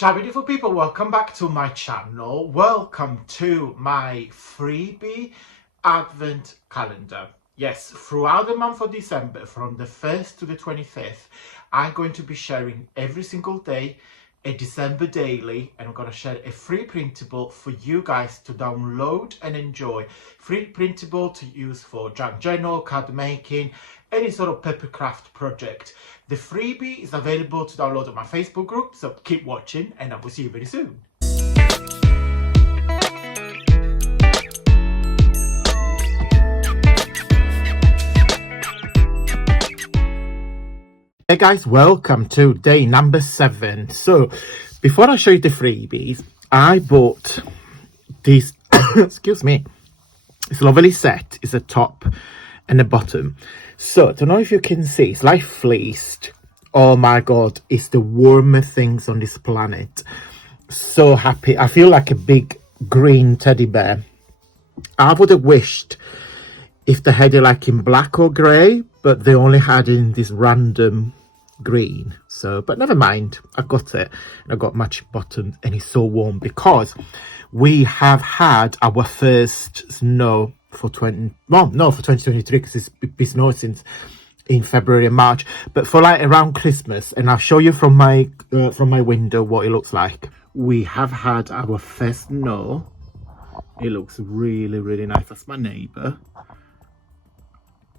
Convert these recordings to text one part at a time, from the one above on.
Ciao beautiful people, welcome back to my channel. Welcome to my freebie advent calendar. Yes, throughout the month of December, from the 1st to the 25th, I'm going to be sharing every single day a December daily, and I'm going to share a free printable for you guys to download and enjoy. Free printable to use for junk journal, card making, any sort of papercraft project. The freebie is available to download on my Facebook group, so keep watching and I will see you very soon. Hey guys, welcome to day number 7. So before I show you the freebies, I bought this excuse me, it's a lovely set. It's a top and a bottom. So I don't know if you can see, it's like fleeced. Oh my god, it's the warmest things on this planet. So happy. I feel like a big green teddy bear. I would have wished if they had it like in black or grey, but they only had it in this random green. So but never mind, I got it and I got matching buttons, and it's so warm because we have had our first snow for 2023, because it's been snow since in February and March, but for like around Christmas. And I'll show you from my window what it looks like. We have had our first snow. It looks really nice. That's my neighbor.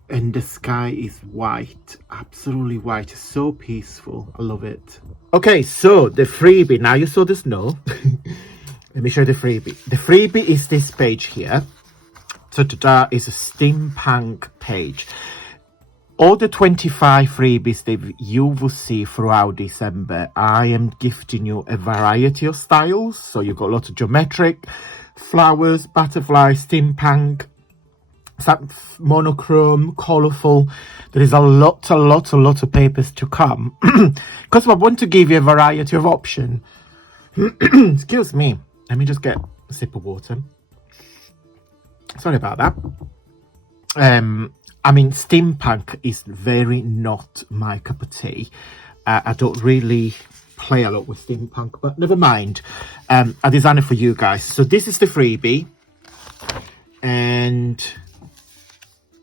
And the sky is white, absolutely white. It's so peaceful. I love it. Okay, so the freebie. Now you saw the snow. Let me show you the freebie. The freebie is this page here. So that is a steampunk page. All the 25 freebies that you will see throughout December, I am gifting you a variety of styles. So you've got lots of geometric, flowers, butterflies, steampunk, monochrome, colourful. There is a lot of papers to come because I want to give you a variety of options. Excuse me, let me just get a sip of water. Sorry about that. I mean, steampunk is very not my cup of tea. I don't really play a lot with steampunk, but never mind. I designed it for you guys. So this is the freebie, and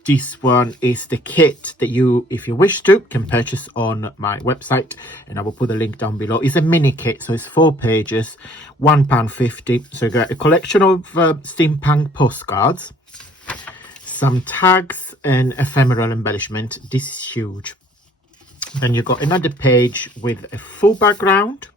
this one is the kit that you, if you wish to, can purchase on my website, and I will put the link down below. It's a mini kit, so it's 4 pages, £1.50. So you got a collection of steampunk postcards, some tags and ephemeral embellishment. This is huge. Then you got another page with a full background,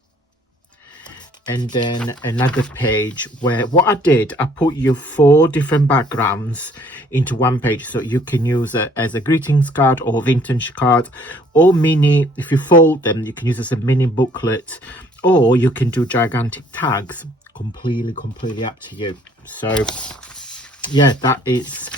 and then another page where what I did, I put you 4 different backgrounds into one page, so you can use it as a greetings card or vintage card, or mini. If you fold them, you can use it as a mini booklet, or you can do gigantic tags. Completely up to you. So yeah, that is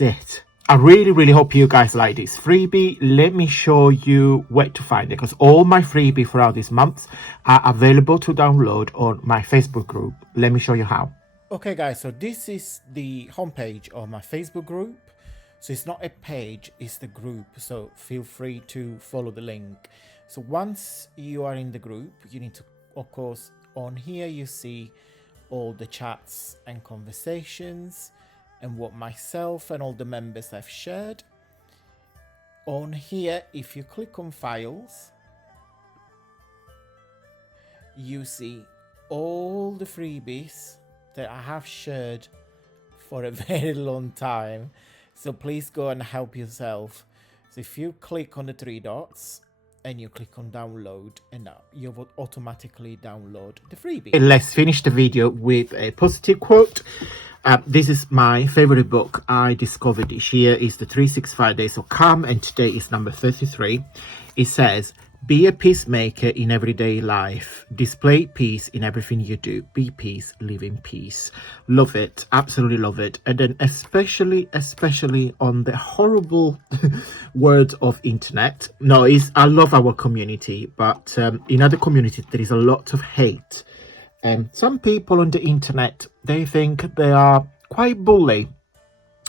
it. I really hope you guys like this freebie. Let me show you where to find it, because all my freebie throughout this month are available to download on my Facebook group. Let me show you how. Okay guys, so this is the homepage of my Facebook group. So it's not a page, it's the group, so feel free to follow the link. So once you are in the group, you need to, of course, on here you see all the chats and conversations and what myself and all the members have shared. On here, if you click on files, you see all the freebies that I have shared for a very long time. So please go and help yourself. So if you click on the 3 dots and you click on download, and now you will automatically download the freebie. Let's finish the video with a positive quote. This is my favorite book I discovered this year. Is the 365 Days of Calm, and today is number 33. It says, be a peacemaker in everyday life. Display peace in everything you do. Be peace, live in peace. Love it. Absolutely love it. And then especially on the horrible world of internet. No, I love our community, but in other communities there is a lot of hate. Some people on the internet, they think they are quite bully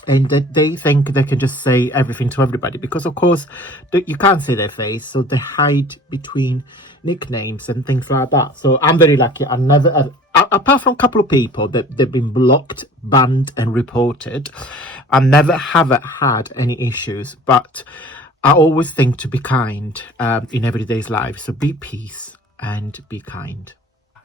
and they think they can just say everything to everybody, because of course you can't see their face, so they hide between nicknames and things like that. So I'm very lucky. I never, apart from a couple of people that they've been blocked, banned and reported, I never have had any issues. But I always think to be kind in everyday's life. So be peace and be kind.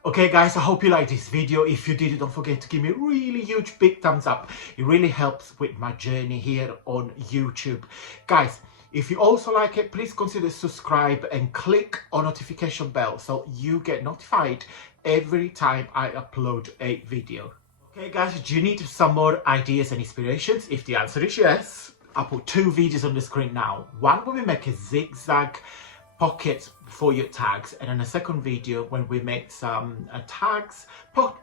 Okay guys, I hope you liked this video. If you did, don't forget to give me a really huge big thumbs up. It really helps with my journey here on YouTube. Guys, if you also like it, please consider subscribe and click on notification bell so you get notified every time I upload a video. Okay guys, do you need some more ideas and inspirations? If the answer is yes, I'll put 2 videos on the screen now. One where we make a zigzag pockets for your tags, and in a second video when we make some tags,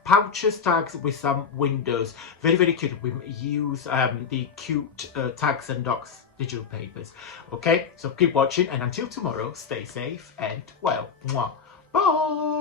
pouches tags with some windows. Very cute. We use the cute tags and docs digital papers. Okay, so keep watching, and until tomorrow, stay safe and well. Bye.